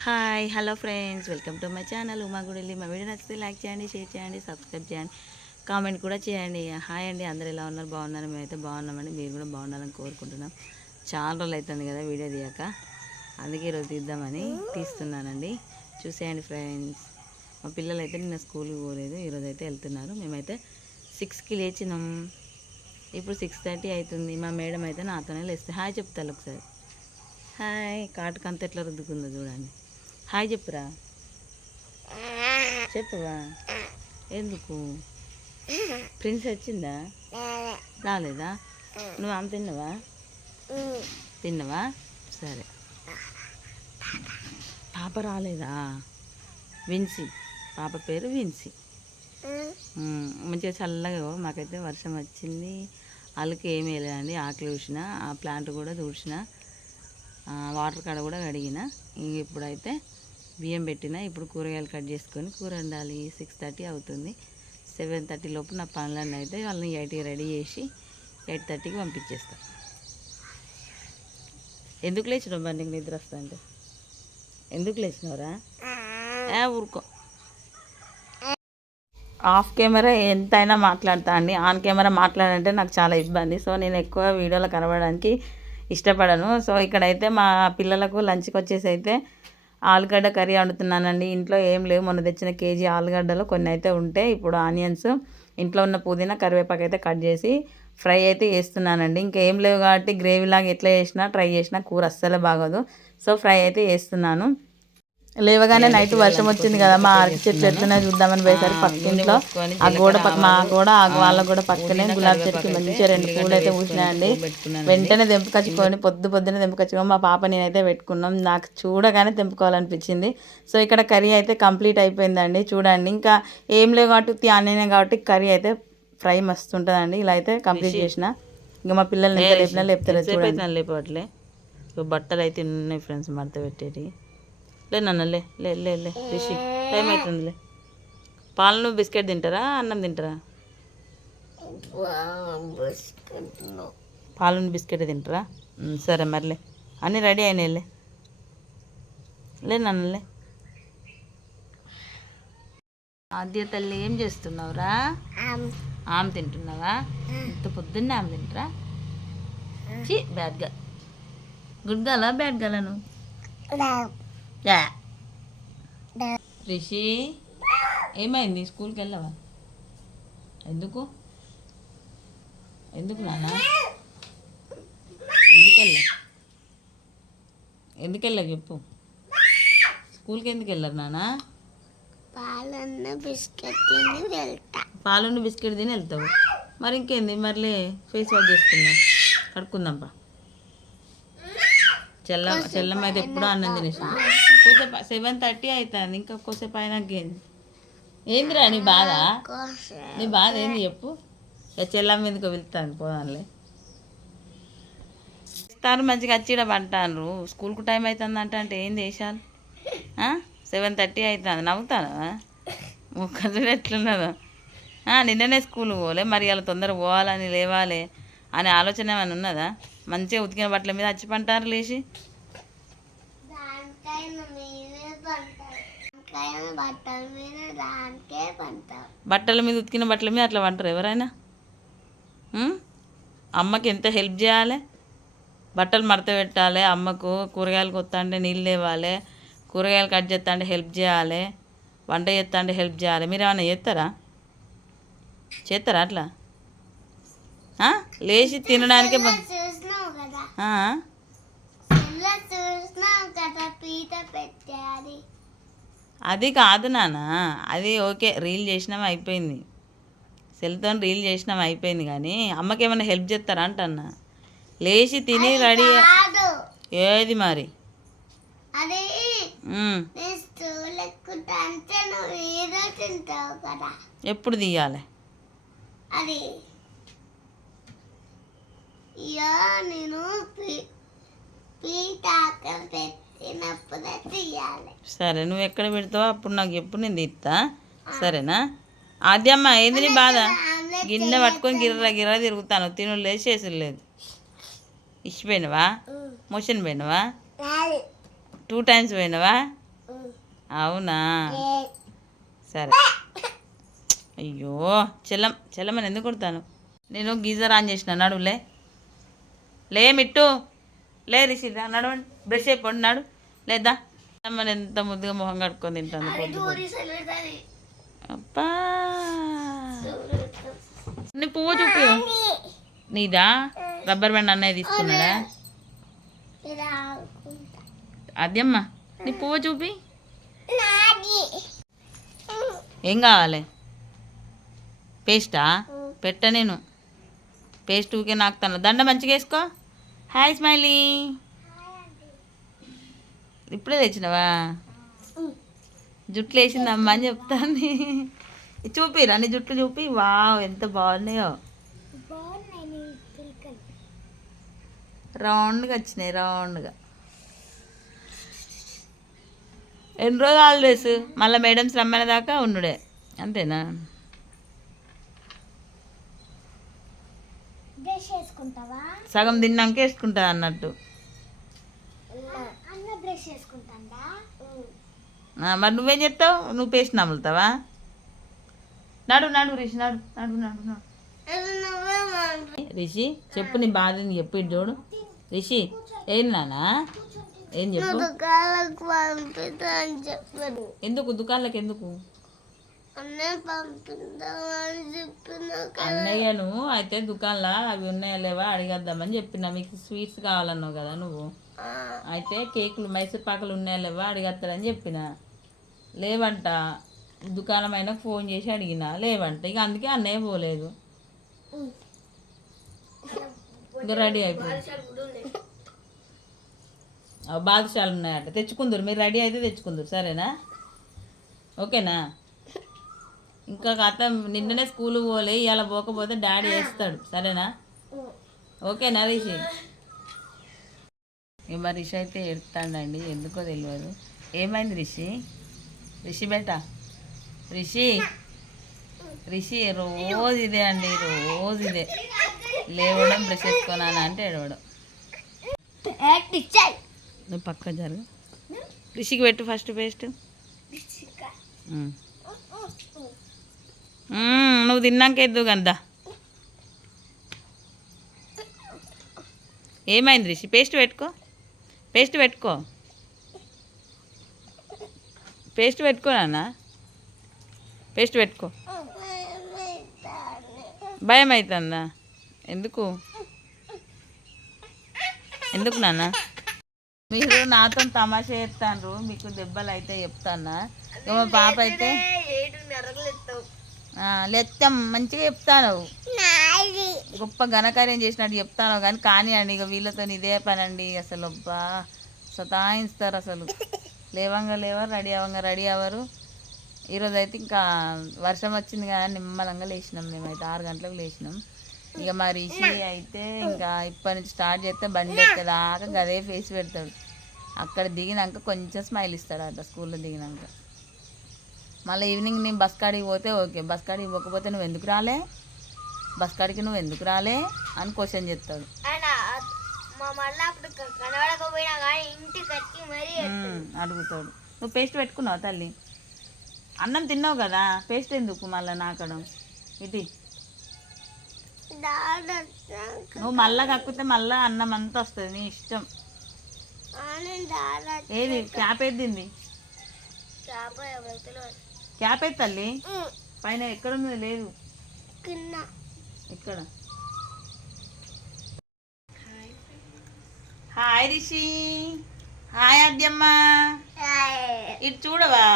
Hi hello friends, welcome to my channel Uma Gudilli. మా video నచ్చితే like చేయండి, షేర్ చేయండి, సబ్స్క్రైబ్ చేయండి, కామెంట్ కూడా చేయండి. హాయ్ అండి, అందరూ ఎలా ఉన్నారు? బాగున్నారు? మేమైతే బాగున్నామండి. మీరు కూడా బాగుండాలని కోరుకుంటున్నాం. చాలా రోజులు అవుతుంది కదా వీడియో తీయక, అందుకే ఈరోజు తీద్దామని తీస్తున్నానండి. చూసేయండి ఫ్రెండ్స్. మా పిల్లలు అయితే నిన్న స్కూల్కి పోలేదు, ఈరోజు అయితే వెళ్తున్నారు. మేమైతే 6కి లేచినాం, ఇప్పుడు 6:30 అవుతుంది. మా మేడం అయితే నాతోనే లేస్తే హాయ్ చెప్తాను ఒకసారి. హాయ్, కాటుకంత ఎట్లా రుద్దుకుందో చూడండి. హాయ్ చెప్పురా, చెప్పవా? ఎందుకు? ప్రిన్స్ వచ్చిందా? రాలేదా? నువ్వు ఆమె తిన్నావా? తిన్నావా? సరే. పాప రాలేదా? విన్సీ, పాప పేరు విన్సీ. మంచిగా చల్లగా, మాకైతే వర్షం వచ్చింది. అల్లుకి ఏమీ వేయలేదండి. ఆకులు ఊసిన, ఆ ప్లాంట్ కూడా తుడిచిన, వాటర్ కాడ కూడా కడిగిన. ఇప్పుడైతే బియ్యం పెట్టిన. ఇప్పుడు కూరగాయలు కట్ చేసుకొని కూర వండాలి. 6:30 అవుతుంది. 7:30 లోపు నా పనులన్నీ అయితే వాళ్ళని 8కి రెడీ చేసి 8:30కి పంపించేస్తాను. ఎందుకు లేచినావు బండి? నీకు నిద్ర వస్తా అంటే ఎందుకు లేచినవరా? ఊరుకో. ఆఫ్ కెమెరా ఎంతైనా మాట్లాడతా అండి, ఆన్ కెమెరా మాట్లాడాలంటే నాకు చాలా ఇబ్బంది. సో నేను ఎక్కువ వీడియోలో కనబడడానికి ఇష్టపడను. సో ఇక్కడైతే మా పిల్లలకు లంచ్కి వచ్చేసి అయితే ఆలుగడ్డ కర్రీ వండుతున్నానండి. ఇంట్లో ఏం లేవు, మొన్న తెచ్చిన కేజీ ఆలుగడ్డలు కొన్ని అయితే ఉంటే ఇప్పుడు ఆనియన్స్, ఇంట్లో ఉన్న పుదీనా, కరివేపాకు అయితే కట్ చేసి ఫ్రై అయితే చేస్తున్నానండి. ఇంకేం లేవు కాబట్టి గ్రేవీలాగా ఎట్లా చేసినా ట్రై చేసినా కూర అస్సలు బాగోదు. సో ఫ్రై అయితే చేస్తున్నాను. లేవగానే నైట్ వర్షం వచ్చింది కదా, మా అరటి చెట్లు ఎట్లనే చూద్దామని పోయేసరికి పక్కింట్లో ఆ గోడ మా గోడ వాళ్ళ కూడా పక్కనే గులాబీ చెట్టుకి మంచిగా 2 పూలు అయితే పూసినాయండి. వెంటనే తెంపుకొచ్చుకొని పొద్దున్నే తెంపుకొచ్చుకొని మా పాప నేనైతే పెట్టుకున్నాం. నాకు చూడగానే తెంపుకోవాలనిపించింది. సో ఇక్కడ కర్రీ అయితే కంప్లీట్ అయిపోయిందండి. చూడండి, ఇంకా ఏం లేవు కాబట్టి ఆనియనే కాబట్టి కర్రీ అయితే ఫ్రై మస్తు ఉంటుందండి. ఇలా అయితే కంప్లీట్ చేసిన. ఇంకా మా పిల్లల్ని ఎంత లేపినా లేపుతారు చూడండి. లేపట్లే. బట్టలు అయితే ఉన్నాయి ఫ్రెండ్స్, మడత పెట్టేటి. లే నాన్న, లే లే లే లే రిషి, టైం అవుతుందిలే. పాలను బిస్కెట్ తింటారా, అన్నం తింటారా? పాలను బిస్కెట్ తింటారా? సరే మరిలే, అన్నీ రెడీ అయినాయి. లే నాన్న, లే. ఆద్య తల్లి, ఏం చేస్తున్నావురా? ఆమె తింటున్నావా? ఇంత పొద్దున్నే ఆమె తింటారా? బ్యాడ్ గా, గుడ్ గలా బ్యాడ్ గలను? రిషి, ఏమైంది? స్కూల్కి వెళ్ళవా? ఎందుకు ఎందుకు నాన్న? ఎందుకు వెళ్ళావు చెప్పు. స్కూల్కి ఎందుకు వెళ్ళరు నాన్న? పాలున్న బిస్కెట్ తిని వెళ్తావు. మరి ఇంకేంది? మరలే ఫేస్ వాష్ చేసుకుందాం, కడుక్కుందాంపా. చెల్లమ్మ అయితే ఎప్పుడో అన్నం తినేసింది. కొద్దిసేపు 7:30 అవుతుంది, ఇంకా కొద్దిసేపు అయినాకేంది? ఏందిరా నీ బాధ? నీ బాధ ఏంది చెప్పు. చెల్లమ్మ ఎందుకో వెళ్తాను, పోదాంలే. ఇస్తారు మంచిగా వచ్చి పంటాను. స్కూల్కు టైం అవుతుంది అంటే ఏం చేశాను? 7:30 అవుతుంది, నవ్వుతాను. ముఖం ఎట్లున్నదో. నిన్ననే స్కూల్ పోలే, మరి అలా తొందర పోవాలని లేవాలి అనే ఆలోచన ఏమైనా ఉన్నదా? మంచిగా ఉతికిన బట్టల మీద వచ్చి పంటారు లేచి. బట్టల మీద, ఉతికిన బట్టల మీద అట్లా పంటారు ఎవరైనా? అమ్మకి ఎంత హెల్ప్ చేయాలి? బట్టలు మడత పెట్టాలి, అమ్మకు కూరగాయలు కొత్త అంటే నీళ్ళు లేవాలి, కూరగాయలు కట్ చేస్తా అంటే హెల్ప్ చేయాలి, వంట చేస్తా అంటే హెల్ప్ చేయాలి. మీరు ఏమైనా చేస్తారా అట్లా? లేచి తినడానికే అది కాదు నాన్న, అది ఓకే, రీల్ చేసినాం అయిపోయింది, సెల్తో రీల్ చేసినాం అయిపోయింది. కానీ అమ్మకి ఏమైనా హెల్ప్ చేస్తారా అంటన్నా? లేచి తిని రెడీ. ఏది మరి? ఎప్పుడు తీయాలి? సరే, నువ్వు ఎక్కడ పెడతావో అప్పుడు నాకు ఎప్పుడు నేను తీస్తా, సరేనా? ఆద్యమ్మ, ఏంది నీ బాధ? గిన్నె పట్టుకొని గిర్ర తిరుగుతాను, తినుడు లేదు చేసుడు లేదు. ఇచ్చిపోయినవా? మోషన్ పోయినవా? 2 times పోయినవా? అవునా సరే. అయ్యో చెల్లమ్మని ఎందుకు కొడతాను నేను? గీజర్ ఆన్ చేసిన నడులే. లే మిట్టు లే రిషి నడవండి, బ్రష్ అయిపోండి నాడు లేదా. అమ్మని ఎంత ముద్దుగా మొహం కట్టుకొని తింటాను. అబ్బా నీ పువ్వు చూపి. నీదా రబ్బర్ బ్యాండ్ అన్నయ్య తీసుకున్నాడా? అది అమ్మా నీ పువ్వు చూపి. ఏం కావాలి? పేస్టా? పెట్ట నేను పేస్ట్ ఊకే నాకుతాను. దండ మంచిగా వేసుకో. Hi smiley. ఇప్పుడే తెచ్చినవా? జుట్లు వేసిందమ్మా అని చెప్తాను. చూపిరా నీ జుట్లు చూపి. వావ్ ఎంత బాగున్నాయో. రౌండ్గా వచ్చినాయి రౌండ్గా. ఎన్ని రోజులు హాలిడేస్? మళ్ళీ మేడమ్స్ రమ్మనే దాకా ఉండుడే అంతేనా? సగం తిన్నాక వేసుకుంటా అన్నట్టు. మరి నువ్వేం చెప్తావు? నువ్వు పేస్ట్ నమ్ములుతావా? నడు నడు రిషి నడు నడు నడు నడు. రిషి చెప్పు నీ బాధని చెప్పు. ఇటు చూడు రిషి. ఏం నానా ఏం చెప్పు. ఎందుకు దుకాణాలకు ఎందుకు? అన్నయ్యను అయితే దుకాణంలో అవి ఉన్నాయా లేవా అడిగేద్దామని చెప్పిన. మీకు స్వీట్స్ కావాలన్నావు కదా నువ్వు. అయితే కేకులు మైసూర్ పాకులు ఉన్నాయా లేవా అడిగేస్తాడని చెప్పిన. లేవంట. దుకాణం అయినా ఫోన్ చేసి అడిగిన లేవంట. ఇక అందుకే అన్నయ్య పోలేదు. ఇంకా రెడీ అయిపోయింది. బాదుషాలు ఉన్నాయట తెచ్చుకుందరు. మీరు రెడీ అయితే తెచ్చుకుందరు సరేనా? ఓకేనా? ఇంకా కథ నిన్ననే స్కూల్కి పోలే. ఇవాళ పోకపోతే డాడీ వేస్తాడు సరేనా? ఓకేనా రిషి? ఇక రిషి అయితే ఎడతాడండి ఎందుకో తెలియదు. ఏమైంది రిషి? రిషి బేట రిషి రిషి రోజు ఇదే అండి, రోజు ఇదే. లేవడం బ్రష్ వేసుకోనా అంటే ఏడవడం. నువ్వు పక్క జరుగు. రిషికి పెట్టు ఫస్ట్ పేస్ట్. నువ్వు తిన్నాక ఎద్దు కదా. ఏమైంది రిషి? పేస్ట్ పెట్టుకో. పేస్ట్ పెట్టుకో. పేస్ట్ పెట్టుకో నాన్న. పేస్ట్ పెట్టుకో. భయం అవుతుందా? ఎందుకు ఎందుకు నాన్న? మీరు నాతో తమాషా చేస్తాను. మీకు దెబ్బలు అయితే చెప్తానా? మా పాప అయితే లెత్తం మంచిగా చెప్తాను. గొప్ప ఘనకార్యం చేసినట్టు చెప్తాను కానీ అండి ఇక వీళ్ళతో ఇదే పని అండి. అసలు అబ్బా సతాయిస్తారు అసలు. లేవంగా లేవరు, రెడీ అవ్వంగా రెడీ అవ్వరు. ఈరోజు అయితే ఇంకా వర్షం వచ్చింది కదా నిమ్మలంగా లేచినాం. మేమైతే 6 గంటలకు లేచినాం. ఇక మా రిషి అయితే ఇంకా ఇప్పటి నుంచి స్టార్ట్ చేస్తే బండి ఎక్కదాకా గదే ఫేస్ పెడతాడు. అక్కడ దిగినాక కొంచెం స్మైల్ ఇస్తాడు అట్లా స్కూల్లో దిగినాక. మళ్ళీ ఈవినింగ్ నేను బస్ కాడికి పోతే ఓకే, బస్ కాడికి ఇవ్వకపోతే నువ్వు ఎందుకు రాలే, బస్ కాడికి నువ్వు ఎందుకు రాలే అని క్వశ్చన్ చేస్తాడు. అడుగుతాడు. నువ్వు పేస్ట్ పెట్టుకున్నావు తల్లి? అన్నం తిన్నావు కదా, పేస్ట్ ఎందుకు మళ్ళీ నాకడం? ఇది నువ్వు మళ్ళా కక్కితే మళ్ళీ అన్నం అంతా వస్తుంది, నీ ఇష్టం. ఏది క్యాప్ ఏదింది? క్యాప్ ఏది తల్లి? పైన ఎక్కడ ఉన్నది? లేదు ఇక్కడ. హాయ్ రిషి. హాయ్ అద్యమ్మ. ఇటు చూడవా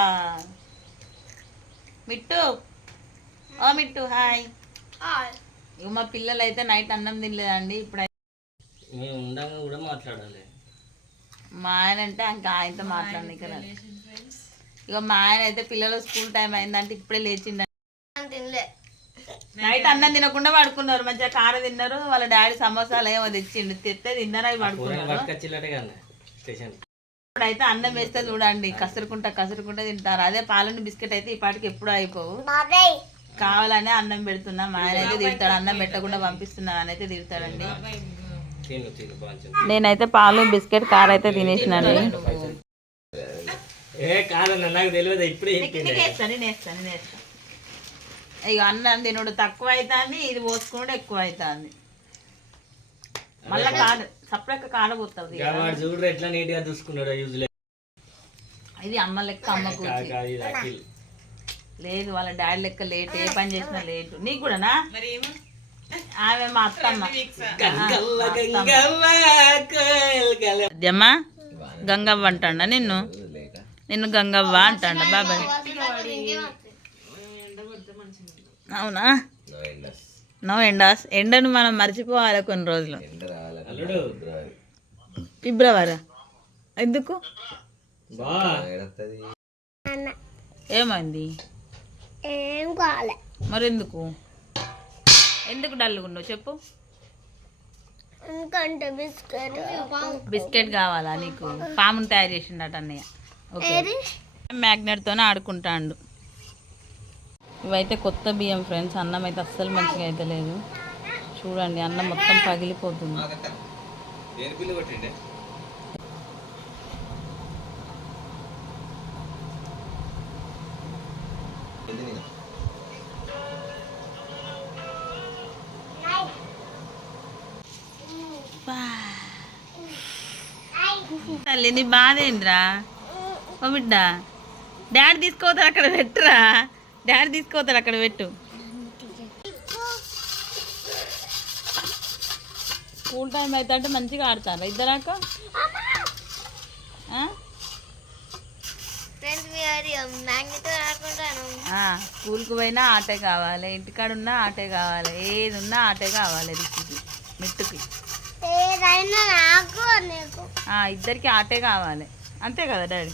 మిట్టు? ఓ మిట్టు హాయ్. ఇక మా పిల్లలు అయితే నైట్ అన్నం తినలేదండి. ఇప్పుడు కూడా మాట్లాడాలి. మా ఆయన అంటే ఇంకా ఆయనతో మాట్లాడి కదా. ఇక మా ఆయన అయితే పిల్లలు స్కూల్ టైం అయిందంటే ఇప్పుడే లేచిండ. నైట్ అన్నం తినకుండా పడుకున్నారు. మంచిగా కార తిన్నారు. వాళ్ళ డాడీ సమోసాలు ఏమో తెచ్చిండు, తెస్తే తిన్నారు, అవి పడుకున్నారు. ఇప్పుడైతే అన్నం వేస్తే చూడండి కసురుకుంటా తింటారు. అదే పాలని బిస్కెట్ అయితే ఈ పాటికి ఎప్పుడూ అయిపోవు. కావాలనే అన్నం పెడుతున్నా. మా ఆయన అయితే తిడతాడు, అన్నం పెట్టకుండా పంపిస్తున్నాను అని అయితే తిడతాడండి. నేనైతే పాలు బిస్కెట్ కార అయితే తినేసినాను. కాదన్న నాకు తెలియదు ఇప్పుడే నేనేస్తా ఇక అన్నం తినుడు తక్కువ అవుతుంది, ఇది పోసుకున్నాడు ఎక్కువ అవుతుంది. మళ్ళీ సపరేట్గా కాడబోతుంది. చూడరు ఎట్లా నీట్ గా చూసుకున్నాడు. యూజ్ ఇది అమ్మ లెక్క అమ్మ లేదు, వాళ్ళ డాడీ లెక్క లేట్, ఏ పని చేసినా లేటు. నీకు కూడానా? ఆమె మా అత్తమ్మ. అమ్మా గంగవ్వ అంటాడా నిన్ను గంగవ్వ అంటాడా బాబాయ్? అవునా? నో ఎండాస్. ఎండను మనం మర్చిపోవాలి కొన్ని రోజులు. ఫిబ్రవరి ఎందుకు? ఏమైంది? మరి ఎందుకు డల్గా ఉండవు చెప్పు. బిస్కెట్ కావాలా నీకు? పామును తయారు చేసిండట అన్నయ్య. ఓకే, మ్యాగ్నెట్తోనే ఆడుకుంటాడు. ఇవైతే కొత్త బియ్యం ఫ్రెండ్స్. అన్నం అయితే అస్సలు మంచిగా అయితే లేదు. చూడండి అన్నం మొత్తం పగిలిపోతుంది. తల్లి నీ బాధ ఏంద్రా ఓ బిడ్డ? డాడీ తీసుకోతాడు అక్కడ పెట్టురా, డాడీ తీసుకోతాడు అక్కడ పెట్టు. స్కూల్ టైం అయితే అంటే మంచిగా ఆడతారా ఇద్దరాక? స్కూల్కి పోయినా ఆటే కావాలి, ఇంటికాడ ఉన్నా ఆటే కావాలి, ఏది ఉన్నా ఆటే కావాలి. రిషికి మిట్టుకి ఇద్దరికి ఆటే కావాలి. అంతే కదా డాడీ?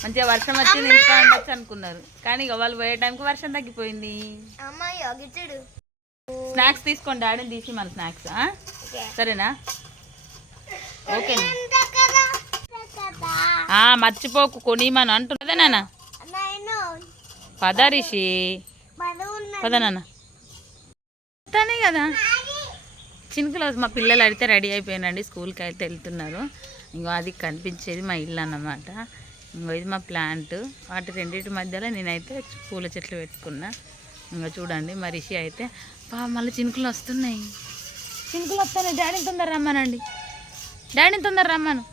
మంచిగా వర్షం వచ్చింది ఇంటికాడ ఉండొచ్చు అనుకున్నారు, కానీ ఇక వాళ్ళు పోయే టైంకి వర్షం తగ్గిపోయింది. స్నాక్స్ తీసుకోండి, డాడీని తీసి మన స్నాక్స్ సరేనా? ఓకే మర్చిపోకు కొనిమను అంటున్నదా నాన్న? పద రిషి పద నాన్న. తనే కదా చినుకులు. మా పిల్లలు అయితే రెడీ అయిపోయినండి, స్కూల్కి అయితే వెళ్తున్నారు. ఇంకో అది కనిపించేది మా ఇల్లు అన్నమాట. ఇంకో ఇది మా ప్లాంట్. వాటి రెండింటి మధ్యలో నేనైతే పూల చెట్లు పెట్టుకున్నా. ఇంకా చూడండి మా రిషి అయితే మళ్ళీ చినుకులు వస్తున్నాయి. డాడీని తొందర రమ్మనండి, డాడీని తొందర రమ్మను.